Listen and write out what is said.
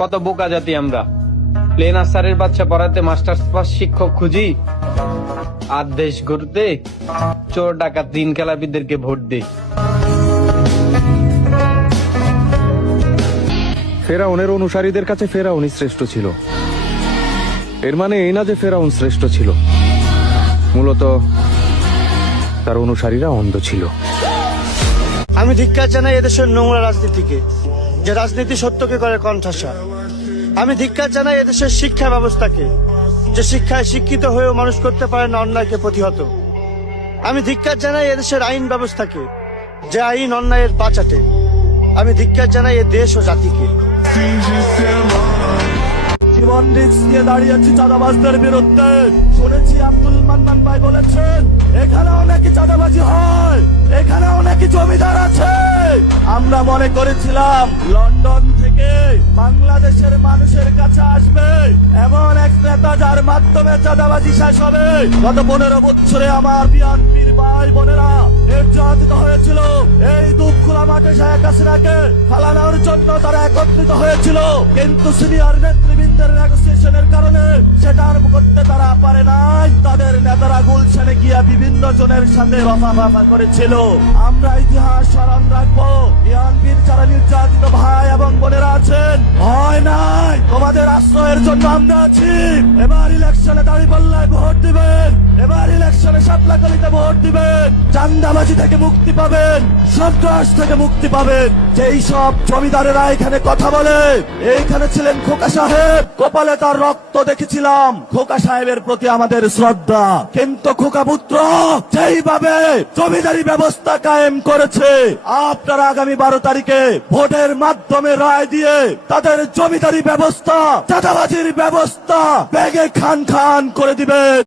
কত বোকা জাতি আমরা। প্লেন আসারের বাচ্চা পড়াতে মাস্টার্স পাস শিক্ষক খুঁজি, আর দেশ গড়তে চোর ডাকাত দিন খেলাপিদেরকে ভোট দেই। ফেরাউনের অনুসারীদের কাছে ফেরাউনই শ্রেষ্ঠ ছিল। এর মানে এই না যে ফেরাউন শ্রেষ্ঠ ছিল, মূলত তার অনুসারীরা অন্ধ ছিল। আমি ধিক্কার জানাই এদেশের নোংরা রাজনীতিকে, যে রাজনীতি সত্যকে করে কণ্ঠাসা। আমি ধিক্কার জানাই এদেশের শিক্ষা ব্যবস্থাকে, যে শিক্ষায় শিক্ষিত হয়েও মানুষ করতে পারে না অন্যায়কে প্রতিহত। আমি ধিক্কার জানাই এদেশের আইন ব্যবস্থাকে, যে আইন অন্যায়ের পা চাটে। আমি ধিক্কার জানাই এ দেশ ও জাতিকে। জীবন রিস্ক নিয়ে দাঁড়িয়েছি চাঁদাবাজদের বিরুদ্ধে। শুনেছি আব্দুল মান্নান ভাই বলেছেন এখানেও নাকি চাঁদাবাজি হয়, এখানেও নাকি জমিদার আছে। আমরা মনে করেছিলাম লন্ডন থেকে বাংলাদেশের মানুষের কাছে আসবে এমন এক নেতা যার মাধ্যমে চাঁদাবাজি শেষ হবে। গত 15 বছরে আমার বিএনপির ভাই বোনেরা নির্যাতিত হয়েছিল। এই দুপখোলা মাঠে শেখ হাসিনাকে ফালানোর জন্য তারা একত্রিত হয়েছিল, কিন্তু সিনিয়র নেতৃবৃন্দের নেগোসিয়েশনের কারণে সেটা আর করতে তারা পারে নাই। তাদের নেতারা গুলশানে গিয়া বিভিন্ন জনের সাথে রফা করেছিল। আমরা ইতিহাস স্মরণ রাখবো। বিএনপির যারা নির্যাতিত ভাই এবং বোনেরা আছেন, ভয় নাই, তোমাদের আশ্রয়ের জন্য আমরা আছি। এবার ইলেকশনে দাঁড়িপাল্লায় ভোট দিবেন, এবার ইলেকশনে শাপলাকলিতে ভোট দিবেন। চাঁদাবাজি থেকে মুক্তি পাবেন, সন্ত্রাস থেকে মুক্তি পাবেন। যেই সব জমিদারেরা এখানে কথা বলে, এইখানে ছিলেন খোকা সাহেব, কপালে তার রক্ত দেখেছিলাম। খোকা সাহেবের প্রতি আমাদের শ্রদ্ধা, কিন্তু খোকা পুত্র যেইভাবে জমিদারি ব্যবস্থা কায়েম করেছে, আপনারা আগামী 12 তারিখে ভোটের মাধ্যমে রায় দিয়ে তাদের জমিদারি ব্যবস্থা, চাঁদাবাজির ব্যবস্থা ব্যাগে খান খান করে দিবেন।